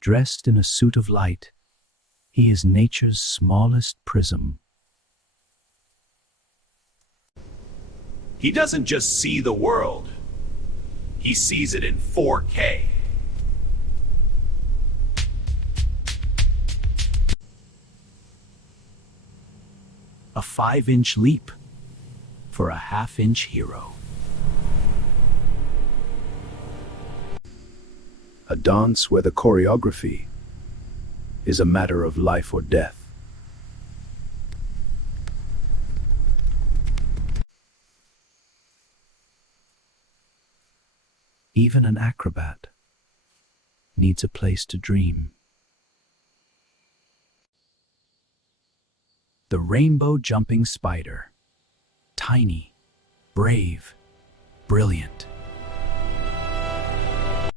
Dressed in a suit of light, he is nature's smallest prism. He doesn't just see the world, he sees it in 4K. A 5-inch leap for a half-inch hero. A dance where the choreography is a matter of life or death. Even an acrobat needs a place to dream. The rainbow jumping spider. Tiny, brave, brilliant.